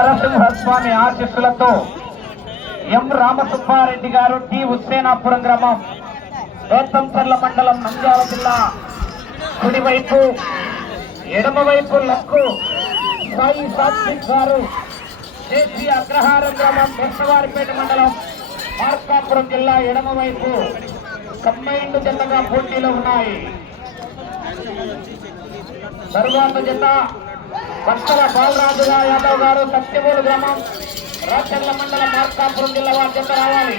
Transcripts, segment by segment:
నరసింహస్వామి ఆశీస్సులతో ఎం రామసుబ్బారెడ్డి గారు టి హుస్సేనాపురం గ్రామం బేతంచెర్ల మండలం నంద్యాల జిల్లా కుడివైపు ఎడమవైపు లక్కు సాయి సాత్విక్ గారు దేశీ అగ్రహారం గ్రామం బెస్తవారిపేట మండలం మార్కాపురం జిల్లా ఎడమవైపు కంబైన్డ్ జతగా పోటీలో ఉన్నాయి. తరువాత జత భక్తల బాలరాజు యాదవ్ గారు సత్యమూలు గ్రామం రాచర్ల మండలం మార్కాపురం జిల్లా వారి జత రావాలి.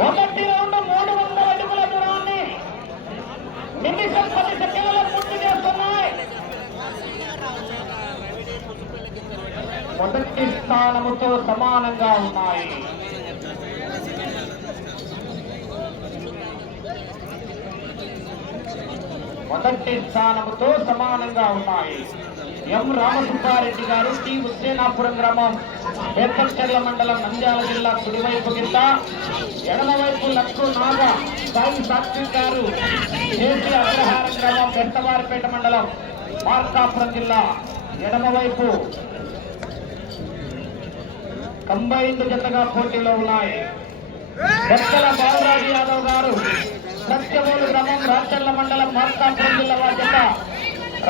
మొదటి రౌండ్ 300 అడుగుల దూరాన్ని నిమిషం 10 సెకండ్లలో పూర్తి చేస్తున్నాయి. మొదటి స్థానముతో సమానంగా ఉన్నాయి. మొదటి స్థానముతో సమానంగా ఉన్నాయి. ఎం రామసుబ్బారెడ్డి గారు టి హుస్సేనాపురం గ్రామం బేతంచెర్ల మండలం నంద్యాల జిల్లా కుడివైపు కింద ఎడమవైపు లక్కు నాగ సాయి సాత్విక్ గారు దేశీ అగ్రహారం గ్రామం బెస్తవారిపేట మండలం మార్కాపురం జిల్లా ఎడమవైపు కంబైన్డ్ జతగా పోటీలో ఉన్నాయి. భక్తల బాలరాజు యాదవ్ గారు సత్యమూలు గ్రామం రాచర్ల మండలం మార్కాపురం జిల్లా వారి జత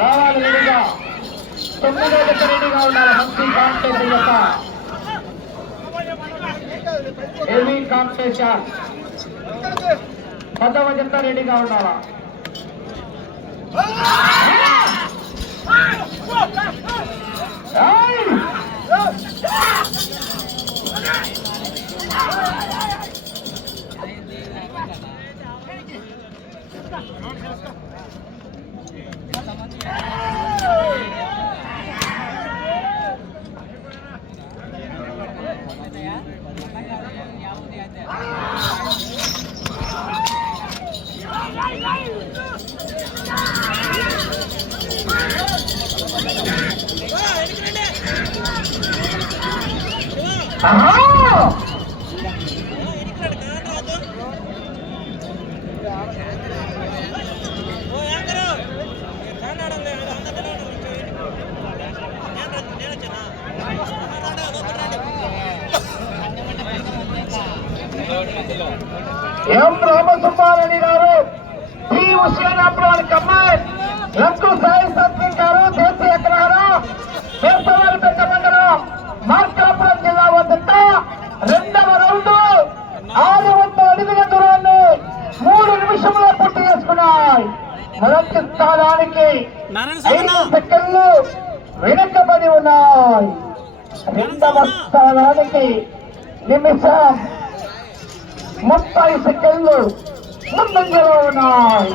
రావాలి. రెడీగా 9వ జత రెడీగా ఉండాలి. మంచి కాంపిటీషన్ జత హెవీ కాంపిటీషన్. 10వ జత రెడీగా ఉండాలా. ఎం రామసుబ్బారెడ్డి గారు టి హుస్సేనాపురం కమ్మాయి లక్కు సాయి సత్యం గారు దేశీ అగ్రహారం బేస్తవారిపేట మండలం మార్కాపురం జిల్లా వద్ద 2వ రౌండ్ 600 అడుగుల దూరాన్ని 3 నిమిషంలో పూర్తి చేసుకున్నాయి. మొదటి స్థానానికి 5 సెకండ్లు వెనుకబడి ఉన్నాయి. 2వ స్థానానికి నిమిషం 30 సెకండ్లు ముందంజలో ఉన్నాయి.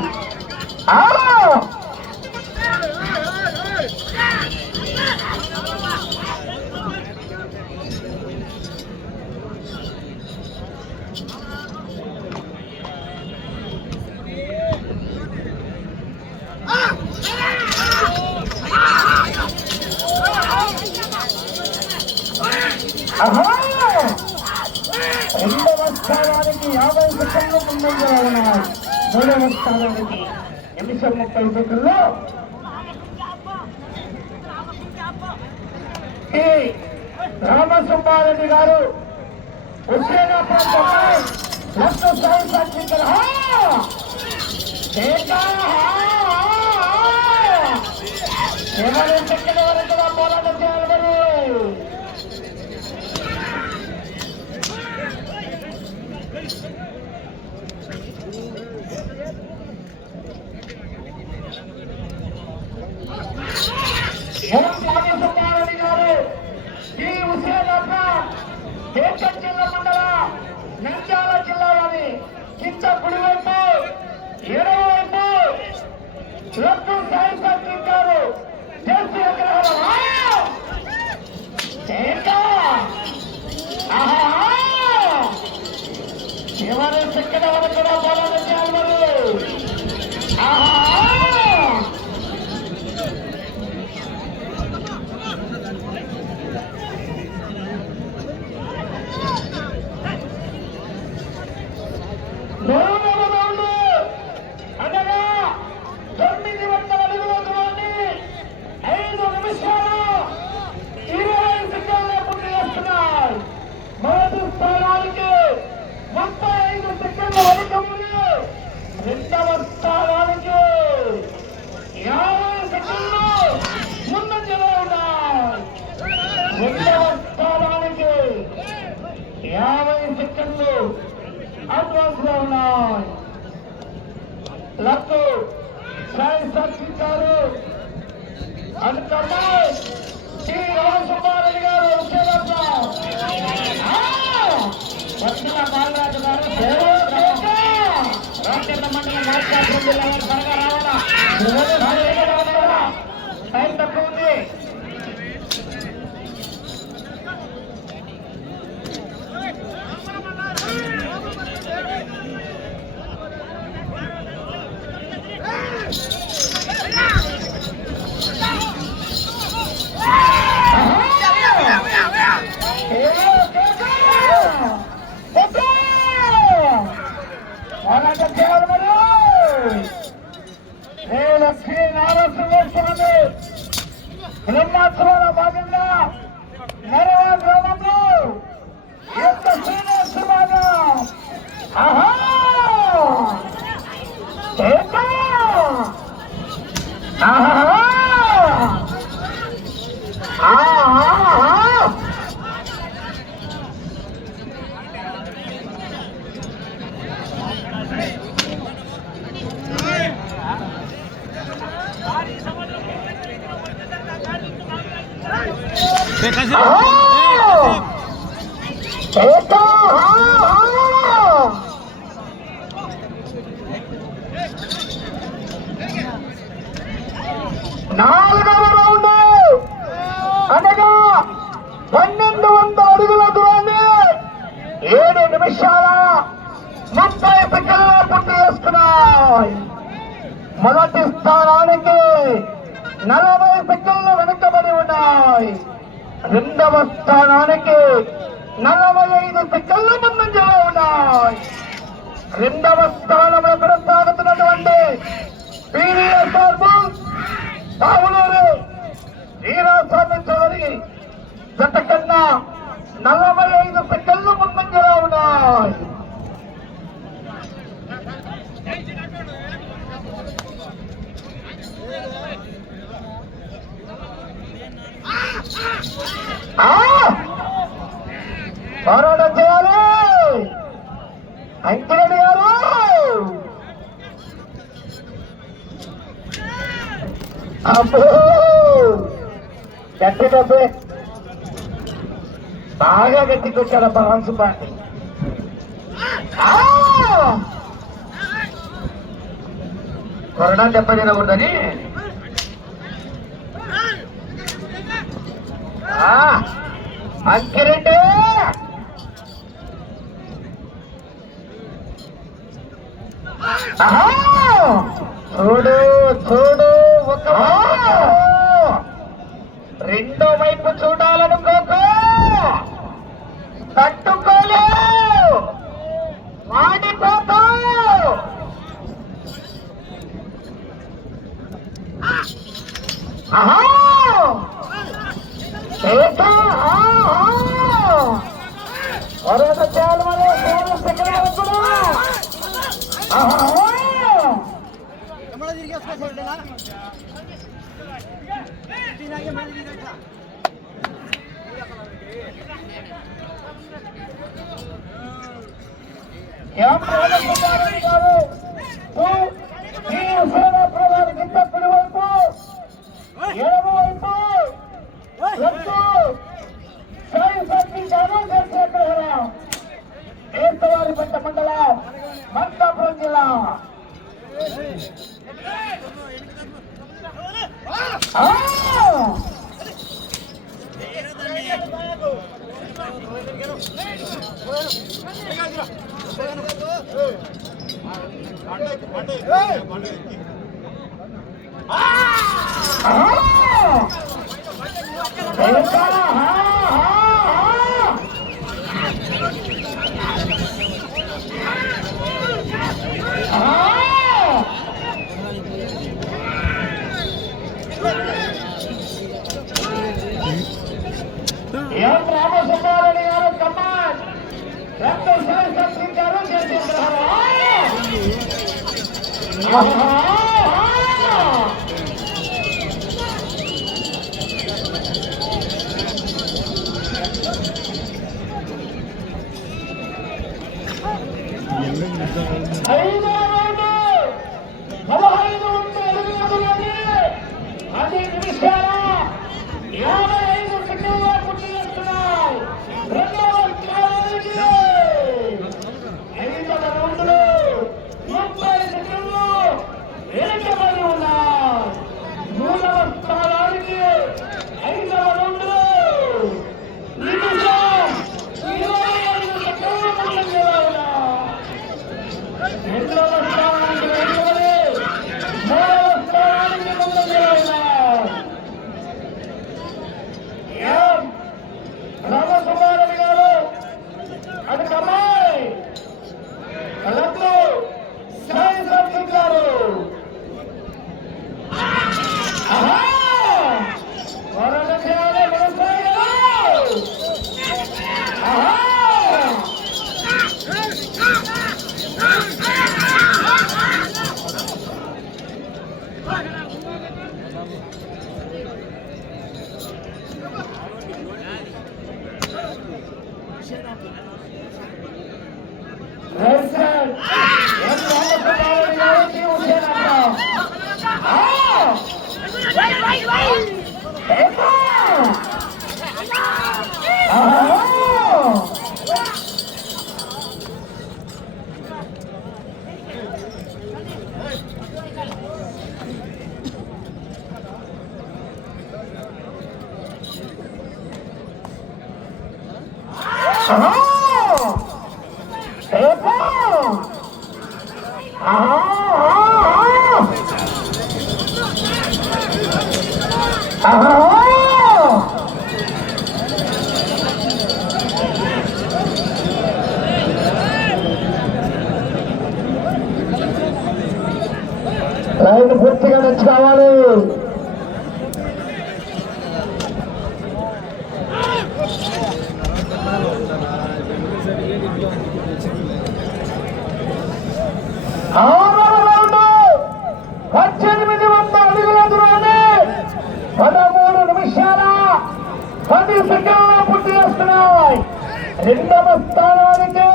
రెండవ స్థానానికి 50 సెకండ్లు ముందంజలో ఉన్నాయి. 3వ స్థానానికి నిమిషం 30 సెకండ్లు. రామసుబ్బారెడ్డి గారు హుస్సేనాపురం లక్కు సాయి సాత్విక్ సెకండ్ వరకు పోరాటం చేయాలి. రామసుబ్బారెడ్డి గారు టి హుస్సేనాపురం బేతంచెర్ల మండలం నంద్యాల జిల్లా వారి కింద కుడివైపు ఎడమవైపు లక్కు సాయి సాత్విక్ గారు దేశీ అగ్రహారం ఎవరు చెక్కన వరకు కూడా పోరాటం చేయాలి మరి. అనగా 900 అడుగుల దూరాన్ని 5 నిమిషాలు 20 సెకండ్ల పూర్తి చేస్తున్నారు. మొదటి స్థానానికి 35 సెకండ్ల వెనుకముందు, రెండవ స్థానానికి 50 సెకండ్లు ముందంజలో ఉన్నాయి. రెండవ స్థానానికి 50 సెకండ్లు అడ్వాన్స్ లో ఉన్నాయి. లక్కు సాయి సాక్షించారు అనుకమ్మ శ్రీ రామసుబ్బారెడ్డి గారు వచ్చిన బాలరాజు గారు రామచంద్ర మండలం మార్చాపురం జిల్లా త్వరగా రావాలా. టైం తక్కువ ఉంది. లక్ష్మీనారాయణస్వామి బ్రహ్మోత్సవాల భాగంగా నరవా గ్రామంలో ఎంత శ్రీనివాసరాజా నాలుగవ రౌండ్ అనగా 1200 అడుగుల దూరాన్ని 7 నిమిషాల 30 సెకండ్ల పూర్తి చేసుకున్నాయి. మొదటి స్థానానికి 40 సెకండ్లు వెనుకబడి ఉన్నాయి. రెండవ స్థానానికి 45 సెకండ్లు ముందంజలో ఉన్నాయి. రెండవ స్థానంలో కొనసాగుతున్నటువంటి తావులూరు వీరాస్వామి చౌదరి జత కన్నా 45 సెకండ్లు ముందంజలో ఉన్నాయి. పోరాటం చేయాలి అంకిరెడ్డి గారు. గట్టి డబ్బే బాగా గట్టికొచ్చాడు బలాన్స్ పార్టీ. కొరడా దెబ్బ తినకూడదని అంకిరెడ్డి చూడు చూడు, ఒక రెండో వైపు చూడాలనుకోకు, తట్టుకోలేవు, మాడిపోతావు. చేయాలి ఏర్తవారిపట్ట మండలం మార్కాపురం జిల్లా. ఎం రామసుబ్బారెడ్డి గారు కమాండ్ డాక్టర్ సరస్వతి గారు చేస్తున్నారు. లైన్ పూర్తిగా తెచ్చుకోవాలి. రెండవ స్థానానికి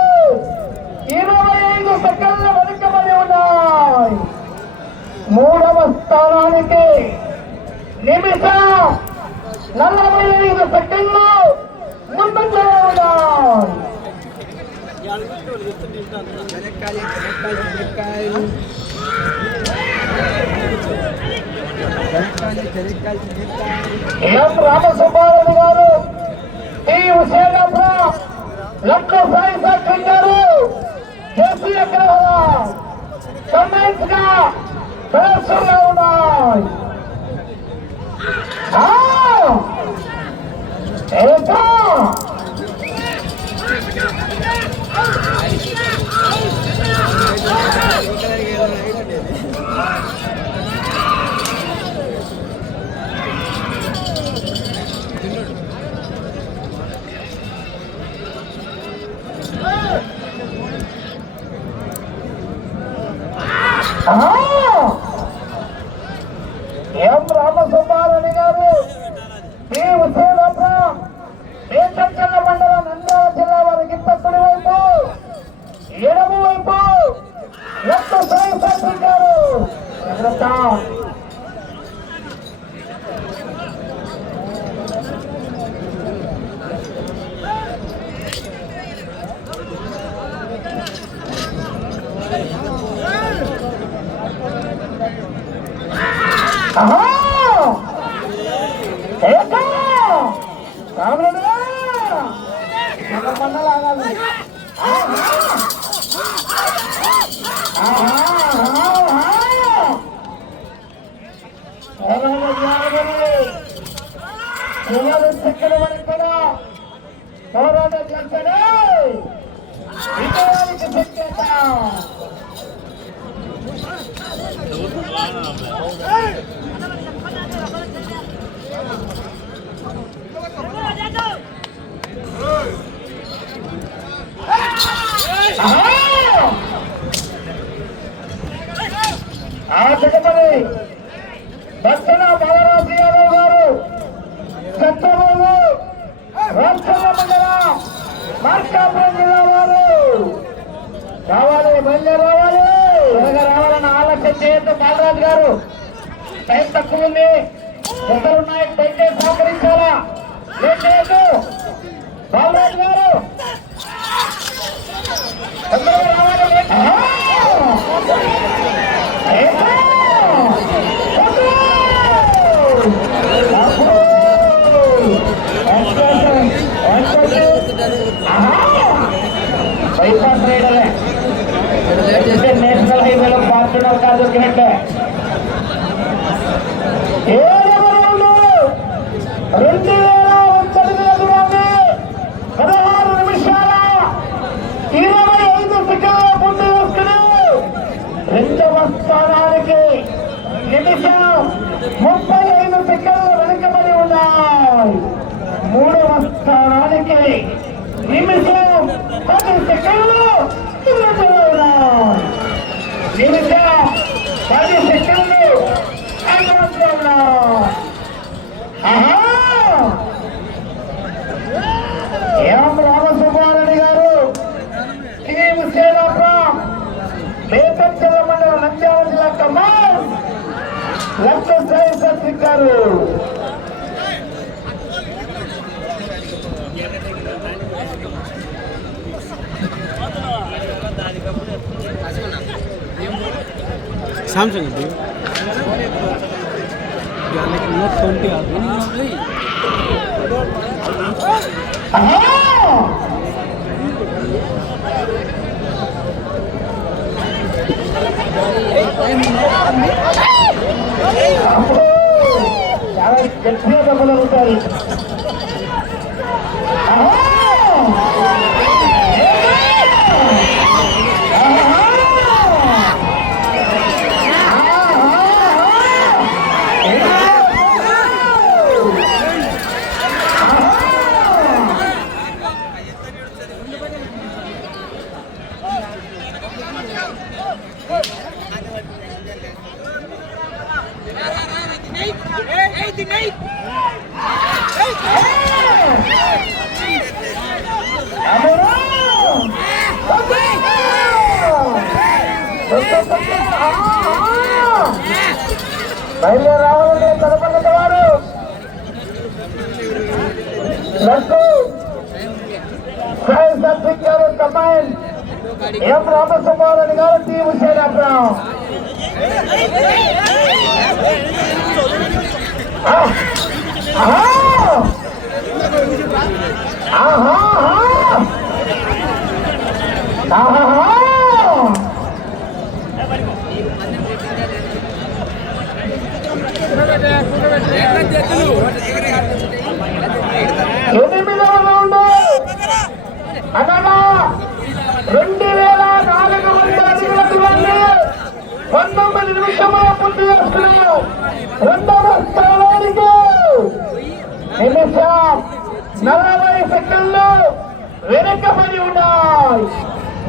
25 సెకండ్ల వెనుకబడి ఉన్నాయి. మూడవ స్థానానికి నిమిషం 45 సెకండ్లు ముందుకు ఉన్నాయి. ఎం రామసుబ్బారెడ్డి గారు, టి హుసేనాపురం, లక్క సాయి సాక్షి గారు, కేసీ అగ్రవాల్ కమెంట్స్ గా ప్రదర్శనలో ఉన్నాయి. ఎం రామసుబ్బారెడ్డి గారు, టి హుసేనాపురం, రేచర్ల మండలం, నంద్యాల జిల్లా వారికి కుడి వైపు, ఎడమ వైపు లక్క సాయి శాస్త్రి గారు. జాగ్రత్త. సెకండ్ వరకు కూడా పోరాటం చేస్తాడు విజయానికి సంకేత. ఆ జగపతి దక్షిణ బాలరాజు యాదవ్ గారు చట్టబోలు రాష్ట్రాల మండలం మార్కాపురం జిల్లా వారు రావాలి, బయలుదేరి రావాలి, త్వరగా రావాలని ఆలస్యం చేయొద్దు. బాలరాజు గారు టైం తక్కువ ఉంది, ఉన్నాయి, దయచేసి సహకరించాలా, లేట్ చేయొద్దు. బాలరాజు గారు తొందరగా రావాలి. బైపాస్ రైడరే నేషనల్ హైవేలో పార్టీలో కాదు దొరికినట్టే. 16 నిమిషాల 25 సెకండ్ల ముందు వస్తుంది. రెండవ స్థానానికి నిమిషం 35 సెకండ్లు వెనుకబడి ఉన్నాయి. మూడవ స్థానానికి నిమిషం 10 సెకండ్లు వెనుకబడి ఉన్నాయి. నిమిషం 10 సెకండ్లు అడ్వాన్స్లో ఉన్నాయి. ఎం రామసుబ్బారెడ్డి గారు టీం సేనాపురం మేకచెల్ల మండలం నంద్యాల జిల్లా కమాండ్ లక్ష్మణ్ సాయి సత్రి గారు. సామ్సంగ్ नोट 20 చాలా గట్టిగా డబ్బులు అవుతాయి. బయలుదేరి రావాలంటే తలపల్లెట వారు సాయి సత్విక్ గారు కమాండ్ ఎం రామసుబ్బారెడ్డి గారు టీం సేనాపురం. ఎనిమిదవ రౌండ్ అనగా 2400 అడుగుల దూరాన్ని 19 నిమిషముల పూర్తి చేస్తున్నాం. రెండవ స్థానానికి నిమిషం 40 సెకండ్లు వెనకబడి ఉన్నాయి.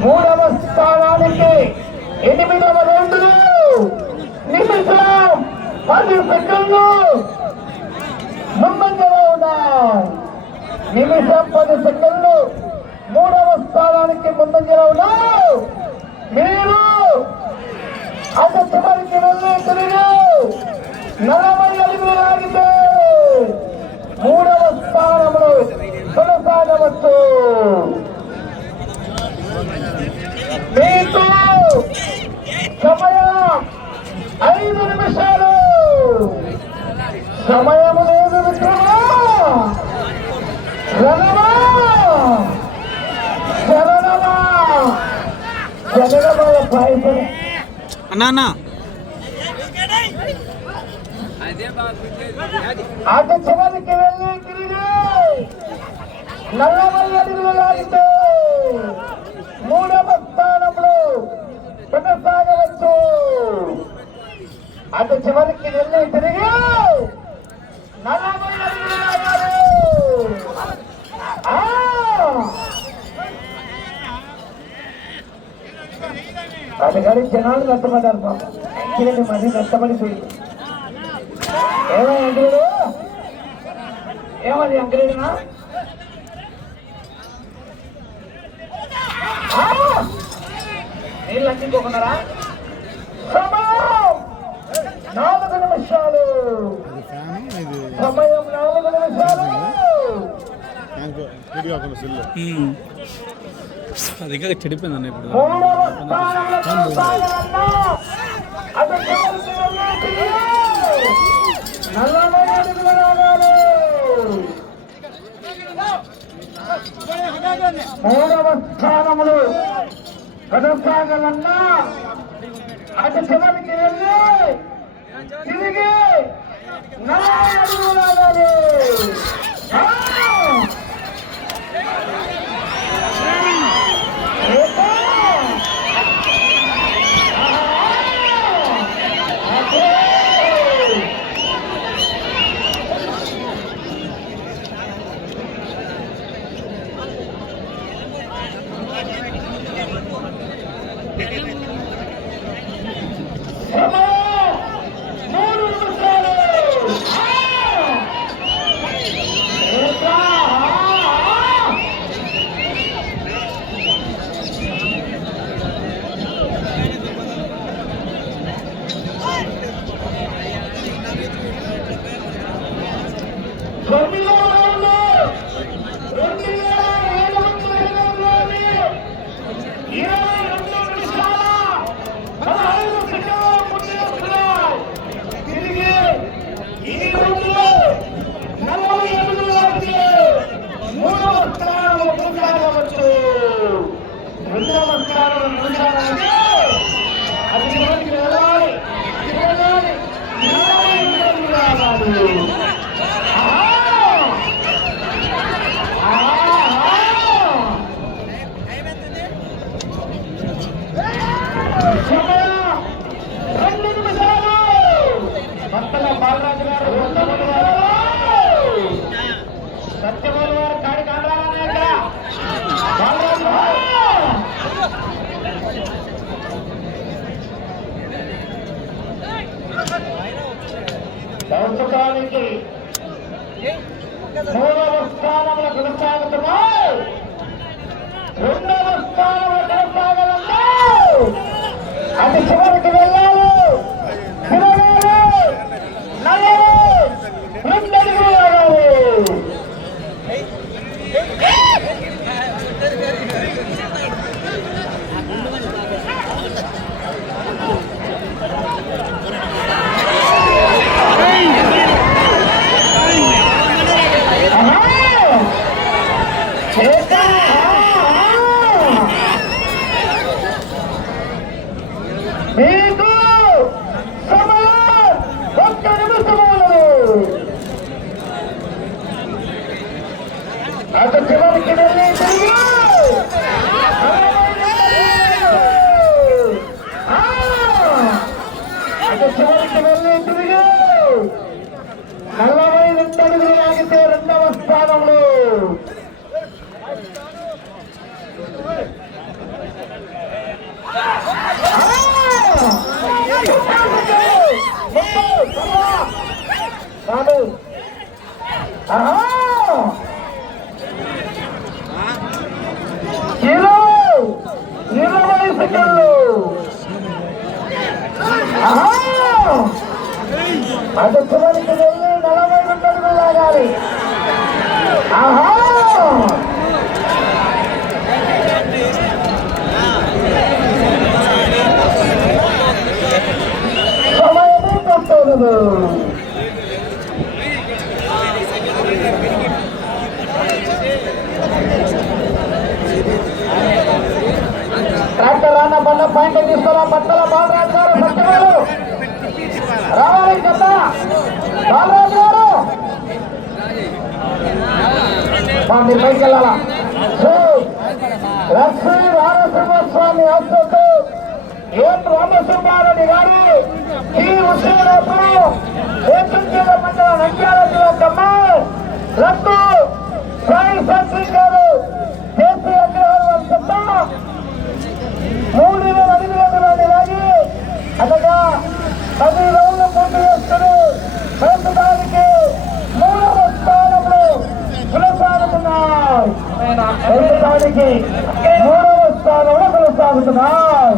మూడవ స్థానానికి 8వ రౌండ్లు నిమిషం 10 సెకండ్లు ముందంజలో ఉన్నాయి. నిమిషం 10 సెకండ్లు మూడవ స్థానానికి ముందంజలో ఉన్నారు. మీరు అటు చివరికి వెళ్ళి తిరిగి 40 అడుగులు లాగితే మూడవ స్థానంలో కొనసాగవచ్చు. మీకు సమయం 5 నిమిషాలు. సమయము లేదు మిత్రమా. రణమా అన్నా అన్నా అటు చివరికి వెళ్ళి తిరిగి 40 అడుగులు లాగితే 3వ స్థానంలో కొనసాగవచ్చు. అటు చివరికి వెళ్ళి తిరిగి 40 అడుగులు లాగారు. అది కానీ జనాలు నష్టపడ్డారు పాపం. యాక్చువల్లీ మళ్ళీ నష్టపడిపోయింది. ఏమో అంకుడు, ఏమది అంకులేనా? నీళ్ళు అందించుకున్నారా? సమయం 4 నిమిషాలు. సమయం 4 నిమిషాలు. అది ఇంకా చెడిపోయింది అన్న ఇప్పుడు. మూడవ స్థానములు కొనసాగాలన్నా అటు చివరికి వెళ్ళి తిరిగి 40 అడుగులు లాగాలి. బాలరాజు గారు సత్యమూలు వారు కాడి కావాలనే ఇక్కడ బాలరాజు సంవత్సరానికి 3వ స్థానంలో కొనసాగుతున్నాయి. 2వ స్థానంలో కొనసాగాలన్నా అది చివరికి వెళ్ళాలి. 2 అడుగులు లాగాలి. మీకు సమయం 1 నిమిషములు. అటు చివరికి వెళ్ళి తిరిగి అటు చివరికి వెళ్ళి తిరిగి 42 అడుగులు లాగితే 2వ స్థానంలో. కాదు 20 సెకండ్లు. అది చివరికి వెళ్ళి 42 అడుగులు లాగాలి. సమయమే తప్పదు. ట్రాక్టర్ రాన్న బండ తీసుకున్న బట్టల బాలరాజు గారు సత్యవేలు రావాలి చెత్త బాలరాజు గారు మీరు పైకి వెళ్ళాలా లక్ష్మీ రామసింహస్వామి ఆశతో ఏం రామసింహారెడ్డి గారు ఈ ఉద్యోగప్పుడు దేశంకేద మండల నంద్యాల జిల్లా కమ్మాయి లక్కు సాయి శాస్త్రి గారు దేశీయ అగ్రహారం చెత్త 3,000 అడుగులను లాగి అనగా 10 రౌండ్లు పూర్తి చేసుకుని ప్రస్తుతానికి 3వ స్థానంలో కొనసాగుతున్నాయి. ప్రస్తుతానికి 3వ స్థానంలో కొనసాగుతున్నాయి.